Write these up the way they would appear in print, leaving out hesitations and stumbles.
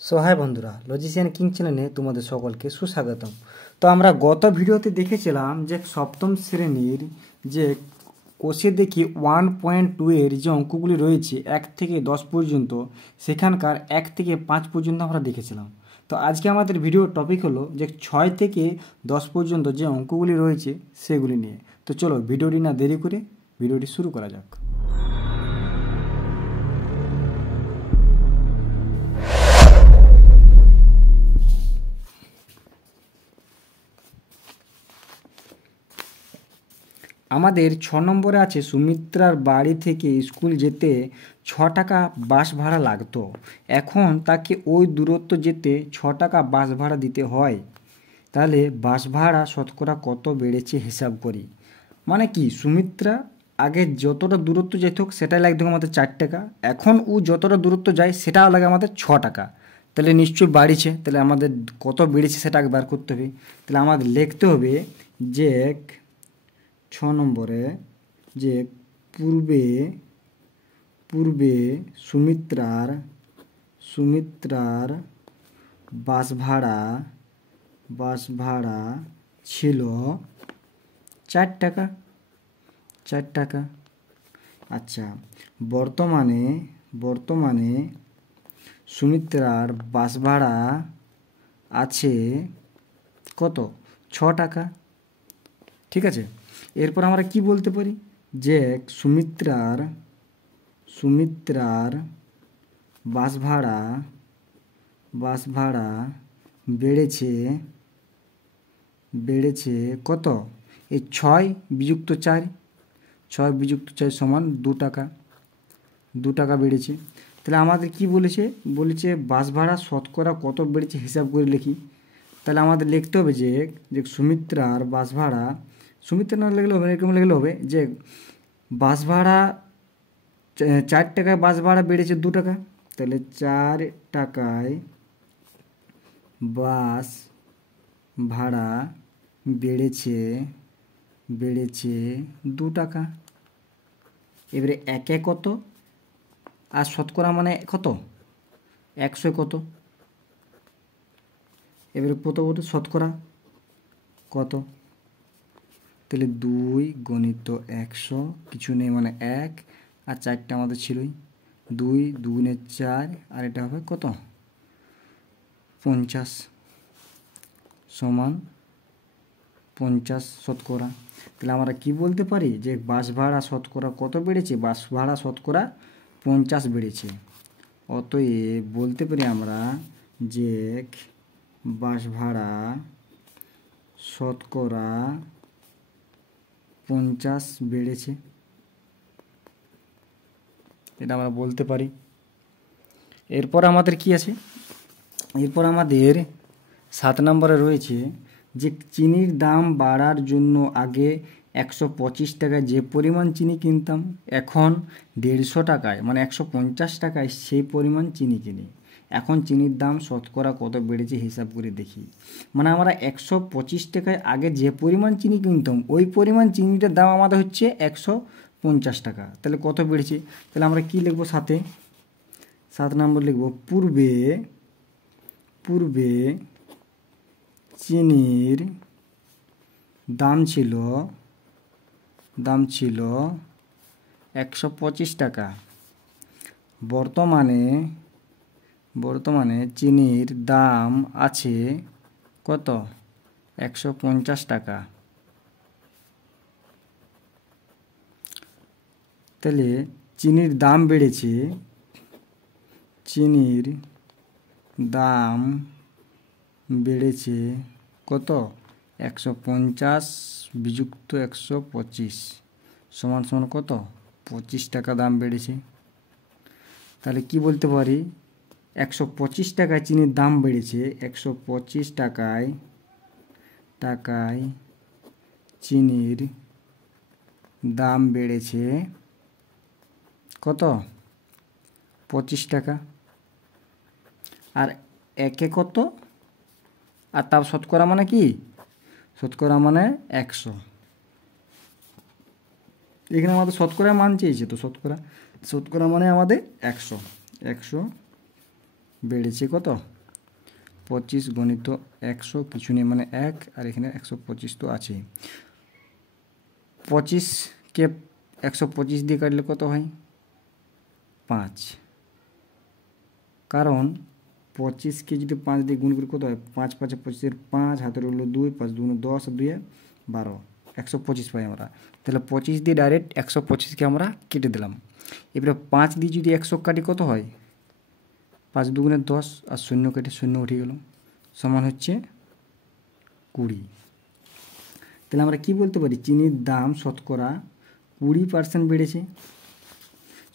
High বন্ধুরা, লজিশিয়ান king চ্যানেলে তোমাদের সকলকে সুস্বাগতম। তো আমরা গত ভিডিওতে দেখেছিলাম যে সপ্তম শ্রেণীর যে কোষে দেখি 1.2 এর যে অঙ্কগুলি রয়েছে 1 থেকে 10 পর্যন্ত, সেখানকার 1 থেকে 5 পর্যন্ত আমরা দেখেছিলাম। তো আজকে আমাদের ভিডিওর টপিক হলো যে 6 থেকে 10 পর্যন্ত যে অঙ্কগুলি রয়েছে সেগুলি নিয়ে। তো চলো ভিডিওটি না দেরি করে ভিডিওটি শুরু করা যাক। আমাদের 6 নম্বরে আছে সুমিত্রার বাড়ি থেকে স্কুল যেতে 6 টাকা বাস ভাড়া লাগতো। এখন তাকে ওই দূরত্ব যেতে 6 টাকা বাস ভাড়া দিতে হয়। তাহলে বাস ভাড়া শতকরা কত বেড়েছে হিসাব করি। মানে কি, সুমিত্রা আগে যতটা দূরত্ব যেত সেটাই লাগতো আমাদের 4 টাকা, এখন ও যতটা দূরত্ব যায় সেটাও লাগে আমাদের 6 টাকা। তাহলে নিশ্চয়ই বাড়িছে। তাহলে আমাদের কত বেড়েছে সেটা বার করতে হবে। তাহলে আমাদের লিখতে হবে যে 6 নম্বরে যে পূর্বে সুমিত্রার বাস ভাড়া ছিল 4 টাকা। আচ্ছা, বর্তমানে সুমিত্রার বাস ভাড়া আছে কত? 6 টাকা। ঠিক আছে, এরপর আমরা কি বলতে পারি যে সুমিত্রার বাস ভাড়া বেড়েছে কত? এই 6 বিযুক্ত 4 সমান 2 টাকা। 2 টাকা বেড়েছে। তাহলে আমাদের কি বলেছে বাস ভাড়া শতকরা কত বেড়েছে হিসাব করে লিখি। তাহলে আমাদের লিখতে হবে যে সুমিত্রার বাস ভাড়া, সুমিত্রা না লিখলে হবে, এরকম লিখলে হবে যে বাস ভাড়া 4 টাকায় বাস ভাড়া বেড়েছে 2 টাকা। তাহলে 4 টাকায় বাস ভাড়া বেড়েছে 2 টাকা। এবারে একে কত আর শতকরা মানে কত? 100 কত? এবারে কত শতকরা কত? তাহলে 2 গণিত 100, কিছু নেই মানে 1, আর 4টা আমাদের ছিলই। 2 2 4, আর এটা হবে কত? 50 সমান 50 শতকরা। তাহলে আমরা কি বলতে পারি যে বাস ভাড়া শতকরা কত বেড়েছে? বাস ভাড়া শতকরা 50 বেড়েছে। অতএব বলতে পারি আমরা যে বাস ভাড়া শতকরা 50 বেড়েছে। এটা আমরা বলতে পারি। এরপর আমাদের কি আছে? এরপর আমাদের 7 নম্বরে রয়েছে যে চিনির দাম বাড়ার জন্য আগে 125 টাকায় যে পরিমাণ চিনি কিনতাম, এখন 150 টাকায় মানে 150 টাকায় সেই পরিমাণ চিনি কিনি। এখন চিনির দাম শতকরা কত বেড়েছে হিসাব করে দেখি। মানে আমরা 125 টাকায় আগে যে পরিমাণ চিনি কিনতাম ওই পরিমাণ চিনিটার দাম আমাদের হচ্ছে 150 টাকা। তাহলে কত বেড়েছে? তাহলে আমরা কি লিখবো? 7 নম্বর লিখবো পূর্বে চিনির দাম ছিল 125 টাকা। বর্তমানে চিনির দাম আছে কত? 150 টাকা। তাহলে চিনির দাম বেড়েছে কত? 150 বিযুক্ত 125 সমান কত? 25 টাকা দাম বেড়েছে। তাহলে কি বলতে পারি? 125 টাকায় চিনির দাম বেড়েছে। 125 টাকায় চিনির দাম বেড়েছে কত? 25 টাকা। আর একে কত? আর তার শতকরা মানে কি? শতকরা মানে 100। এখানে আমাদের শতকরা মান চেয়েছে, তো শতকরা মানে আমাদের 100 বেড়েছে কত 25 গণিত 100 কিছু নেই মানে 1 আর এখানে 125 তো আছেই। 25কে 125 দিয়ে কাটলে কত হয় 5, কারণ 25কে যদি 5 দিয়ে গুণ করি কত হয় 5 5 25 5 হাতের হলো 2 5 2 10 2 12 125 পাই আমরা। তাহলে 25 দিয়ে ডাইরেক্ট 125কে আমরা কেটে দিলাম। এবারে 5 দিয়ে যদি 100 কাটি কত হয় 5 2 10 আর 0 কেটে 0 উঠে গেল সমান হচ্ছে 20। তাহলে আমরা কি বলতে পারি চিনির দাম শতকরা 20% বেড়েছে।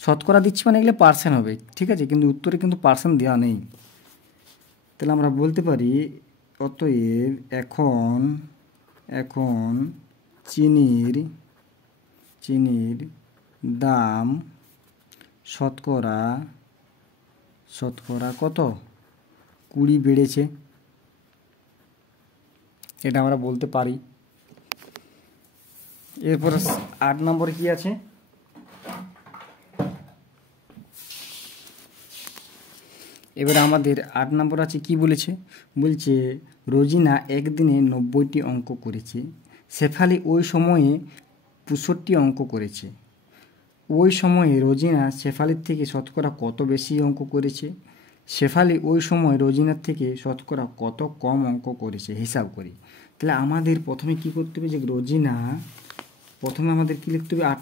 শতকরা দিচ্ছি মানে এগুলো পার্সেন্ট হবে, ঠিক আছে, কিন্তু উত্তরে কিন্তু পার্সেন্ট দেওয়া নেই। তাহলে আমরা বলতে পারি অতএব এখন চিনির দাম শতকরা কত 20 বেড়েছে, এটা আমরা বলতে পারি। এরপর 8 নম্বরে কি আছে, এবারে আমাদের 8 নম্বর আছে কি বলেছে, বলছে রোজিনা একদিনে 90টি অঙ্ক করেছে, শেফালি ওই সময়ে 65 অঙ্ক করেছে। ওই সময়ে রোজিনা শেফালির থেকে শতকরা কত বেশি অঙ্ক করেছে, শেফালি ওই সময় রোজিনার থেকে শতকরা কত কম অঙ্ক করেছে হিসাব করি। তাহলে আমাদের প্রথমে কি করতে হবে যে রোজিনা, প্রথমে আমাদের কি লিখতে হবে 8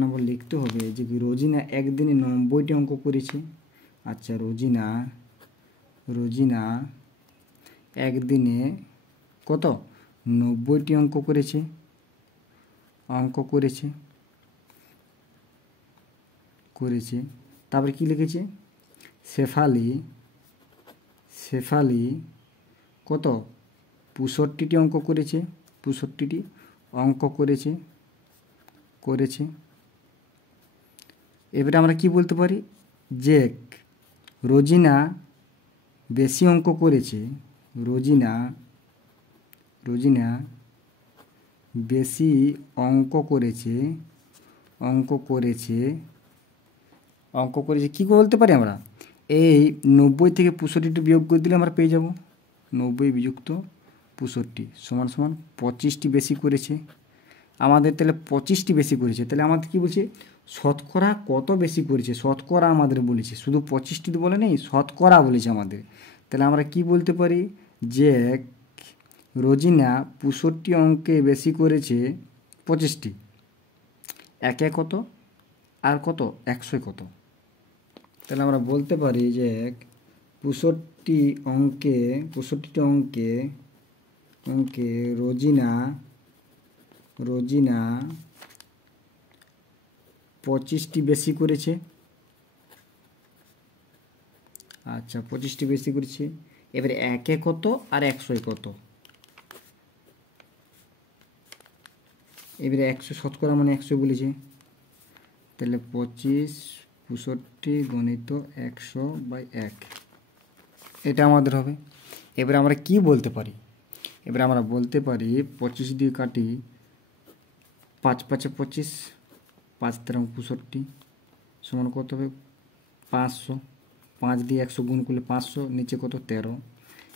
নম্বর লিখতে হবে যে রোজিনা একদিনে 90টি অঙ্ক করেছে। আচ্ছা রোজিনা একদিনে কত 90টি অঙ্ক করেছে। তারপরে কি লিখেছে শেফালি কত 65টি অঙ্ক করেছে, 65টি অঙ্ক করেছে। এবারে আমরা কি বলতে পারি যে রোজিনা বেশি অঙ্ক করেছে, রোজিনা বেশি অঙ্ক করেছে কি বলতে পারি আমরা, এই 90 থেকে 65টি বিয়োগ করে দিলে আমরা পেয়ে যাব 90 বিযুক্ত 65 সমান 25টি বেশি করেছে আমাদের। তাহলে 25টি বেশি করেছে, তাহলে আমাদের কি বলছে শতকরা কত বেশি করেছে, শতকরা আমাদের বলেছে, শুধু 25টি তো বলে নেই, শতকরা বলেছে আমাদের। তাহলে আমরা কি বলতে পারি যে রোজিনা 65 অঙ্কে বেশি করেছে 25টি, একে কত আর কত 100 কত। তাহলে আমরা বলতে পারি যে 65টি অঙ্কে রোজিনা 25টি বেশি করেছে। আচ্ছা 25টি বেশি করেছে। এবারে একে কত আর 100 কত, এবারে 100 শতকরা মানে 100 বলেছে, তাহলে 25 65 গণিত 100/1 এটা আমাদের হবে। এবারে আমরা কি বলতে পারি, এবারে আমরা বলতে পারি 25 দিয়ে কাটি 5 5 25 5 13 65 সমান কত হবে 500, 5 দিয়ে 100 গুণ করলে 500, নিচে কত 13,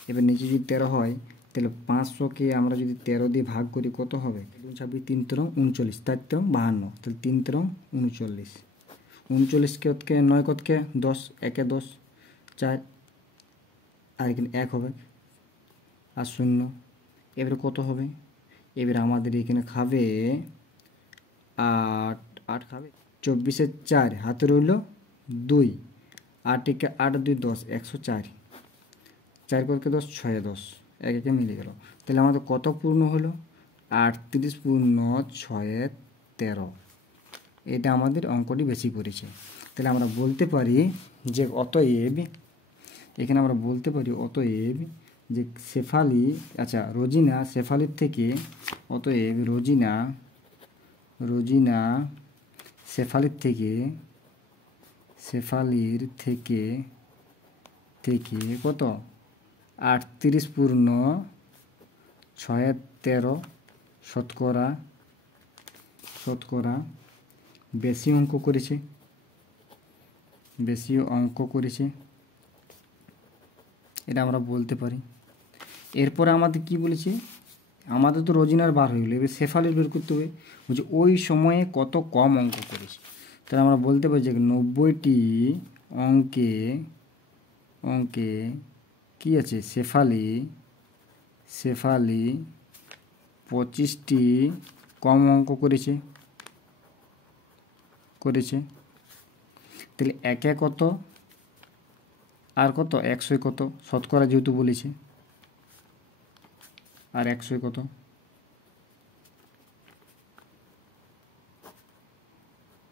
এবার নিচে যদি 13 হয় তাহলে 500কে আমরা যদি 13 দিয়ে ভাগ করি কত হবে 26 3 13 39 4 13 52, তাহলে 3 13 39, 39 কতকে 9 কতকে 10, একে 10 4 আর এখানে 1 হবে আর 0, এবারে কত হবে, এবারে আমাদের এখানে খাবে 8 খাবে 24 4 হাতে রইল 2, 8 একে 8 2 10 104, 4 কতকে 10 6 10 এক একে মিলে গেল। তাহলে আমাদের কত পূর্ণ হলো 38 পূর্ণ 6 13, এটা আমাদের অঙ্কটি বেশি করেছে। তাহলে আমরা বলতে পারি যে অতএব, এখানে আমরা বলতে পারি অতএব যে শেফালি, আচ্ছা রোজিনা শেফালির থেকে, অতএব রোজিনা শেফালির থেকে কত 38 পূর্ণ 6 13 শতকরা বেশি অঙ্ক করেছে। বেশি অঙ্ক করেছে, এটা আমরা বলতে পারি। এরপরে আমাদের কি বলেছে, আমাদের তো রোজিনার বার হয়ে গেলো, এবার শেফালির বের করতে হবে। বলছে ওই সময়ে কত কম অঙ্ক করেছে, তাহলে আমরা বলতে পারি যে 90টি অঙ্কে কি আছে, শেফালি 25টি কম অঙ্ক করেছে। তাহলে একে কত আর কত 100 কত, শতকরা যেহেতু বলেছে, আর 100 কত,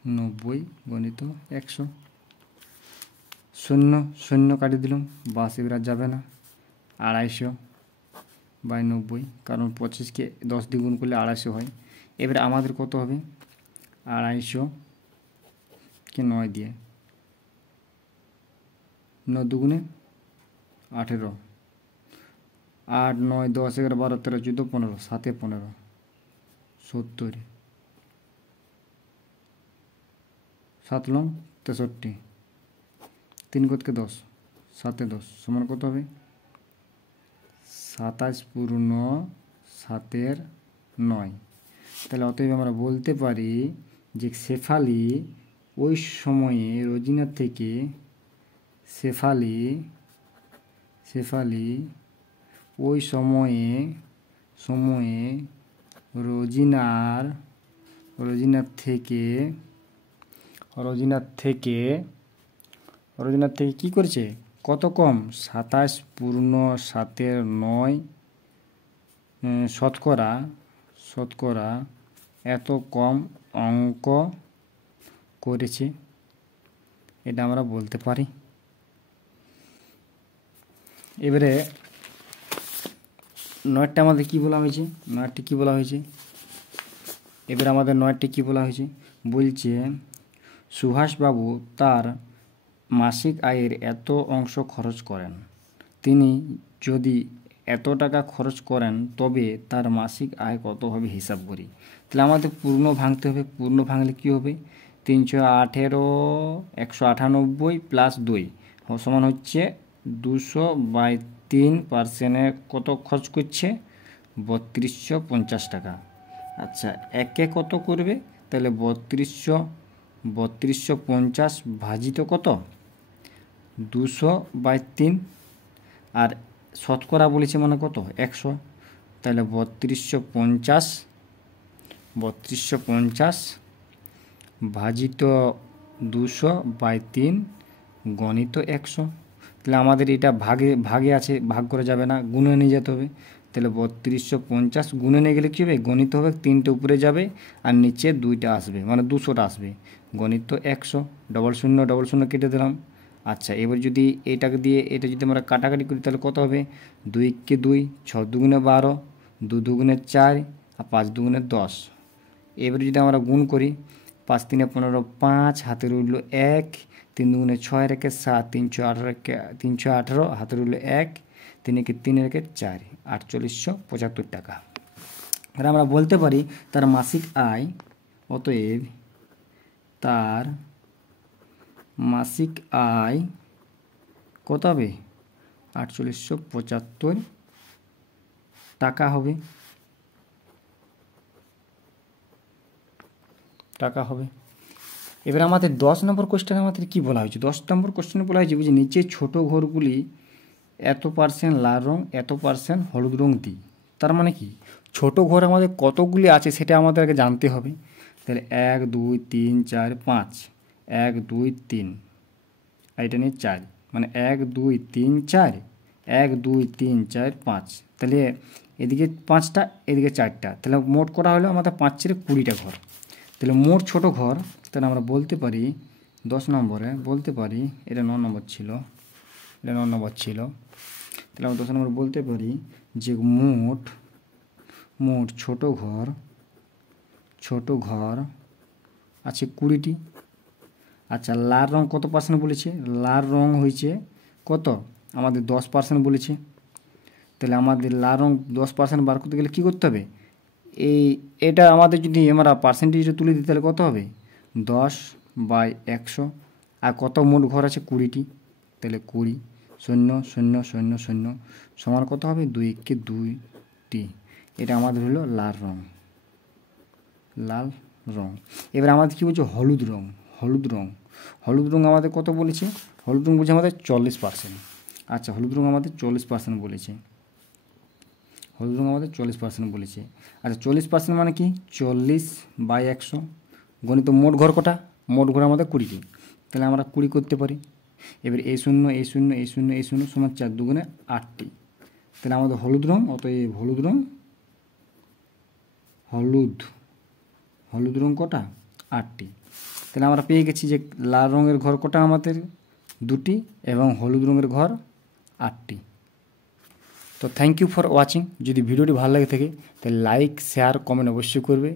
90 গণিত 100। শূন্য কাটিয়ে দিলাম, বাস এবার আর যাবে না। 250/90, কারণ 25কে 10 দিয়ে গুণ করলে 250 হয়। এবারে আমাদের কত হবে, 250কে 9 দিয়ে, 9 দুগুণে 18, 8, 9, 10, 11, 12, 13, 14, 15, 7 15, 70, 7 লং 63, 3 কতকে 10, 7 10 সমান কত হবে, 27 পূর্ণ 7 9। তাহলে অতএব আমরা বলতে পারি যে শেফালি ওই সময়ে রোজিনার থেকে ওই সময়ে রোজিনার থেকে কি করেছে, কত কম, 27 পূর্ণ 7 9 শতকরা এত কম অঙ্ক করেছে, এটা আমরা বলতে পারি। এবারে 9টা আমাদের কি বলা হয়েছে, এবারে আমাদের 9টি কি বলা হয়েছে, বলছে সুভাষবাবু তার মাসিক আয়ের এত অংশ খরচ করেন। তিনি যদি এত টাকা খরচ করেন তবে তার মাসিক আয় কত হবে হিসাব করি। তাহলে আমাদের পূর্ণ ভাঙতে হবে, পূর্ণ ভাঙলে কি হবে, 318 198 প্লাস 2 সমান হচ্ছে 200/3%। কত খরচ করছে, 3250 টাকা। আচ্ছা, একে কত করবে, তাহলে 3250 ভাজিত কত, 200/3, আর শতকরা বলেছে মানে কত, 100। তাহলে 3250 ভাজিত 200/3 গণিত 100। তাহলে আমাদের এটা ভাগে আছে, ভাগ করা যাবে না, গুণে নিয়ে যেতে হবে। তাহলে 3250 গুণে নিয়ে গেলে কী হবে, গণিত হবে, 3টে উপরে যাবে আর নিচে 2টা আসবে, মানে 200টা আসবে, গণিত 100। ডবল শূন্য কেটে দিলাম। আচ্ছা, এবার যদি এটাকে দিয়ে এটা যদি আমরা কাটাকাটি করি তাহলে কত হবে, 2 কে 2, 6 দুগুণে 12, 2 দুগুণে 4, আর 5 দুগুণে 10। এবারে যদি আমরা গুণ করি, 5 3 15, 5 হাতে রইল 1, 3 দুগুণে 6 রেখে 7, 318 হাতে রইল 1, 3 কে 3 রেখে 4, 4875 টাকা। আর আমরা বলতে পারি তার মাসিক আয়, অতএব তার মাসিক আয় কত হবে, 4875 টাকা হবে। এবার আমাদের 10 নম্বর কোশ্চেনে আমাদের কি বলা হয়েছে, 10 নম্বর কোশ্চেনে বলা হয়েছে, বুঝি নিচে ছোট ঘরগুলি এত% লাল রং, এত% হলুদ রং দিই। তার মানে কি, ছোট ঘর আমাদের কতগুলি আছে সেটা আমাদেরকে জানতে হবে। তাহলে 1 2 3 4 5, 1 2 3, এটা নিয়ে 4, মানে 1 2 3 4, 1 2 3 4 5। তাহলে এদিকে 5টা, এদিকে 4টা, তাহলে মোট করা হলো আমাদের 5 × 20টা ঘর। তাহলে মোট ছোট ঘর, তাহলে আমরা বলতে পারি 10 নম্বরে বলতে পারি, এটা 9 নম্বর ছিল, তাহলে আমরা 10 নম্বর বলতে পারি যে মোট ছোট ঘর আছে 20টি। আচ্ছা, লাল রং কত % বলেছে, লাল রং হয়েছে কত, আমাদের 10% বলেছে। তাহলে আমাদের লাল রং 10% বার করতে গেলে কী করতে হবে, এটা আমাদের যদি আমরা পার্সেন্টেজে তুলে দিই তাহলে কত হবে, 10/100। আর কত মোট ঘর আছে 20টি, তাহলে 20 শূন্য শূন্য শূন্য শূন্য সমান কত হবে 2 × 2টি। এটা আমাদের হলো লাল রং, লাল রং। এবার আমাদের কী বলছে হলুদ রং, হলুদ রং। হলুদ রং আমাদের কত বলেছে, হলুদ রং বলছে আমাদের 40%। আচ্ছা, হলুদ রং আমাদের 40% বলেছে, হলুদ রং আমাদের 40% বলেছে। আচ্ছা, 40% মানে কি 40/100 গণিত মোট ঘর কটা, মোট ঘর আমাদের 20টি, তাহলে আমরা 20 করতে পারি। এবার এই শূন্য এই শূন্য এই শূন্য এই শূন্য সমান 4 2 8টি, তাহলে আমাদের হলুদ রং, অতএব হলুদ রং, হলুদ রং কটা 8টি। তাহলে আমরা পেয়ে গেছি যে লাল রঙের ঘর কটা আমাদের 2টি এবং হলুদ রঙের ঘর 8টি। তো থ্যাংক ইউ ফর ওয়াচিং। যদি ভিডিওটি ভালো লাগে থাকে তাহলে লাইক শেয়ার কমেন্ট অবশ্যই করবে।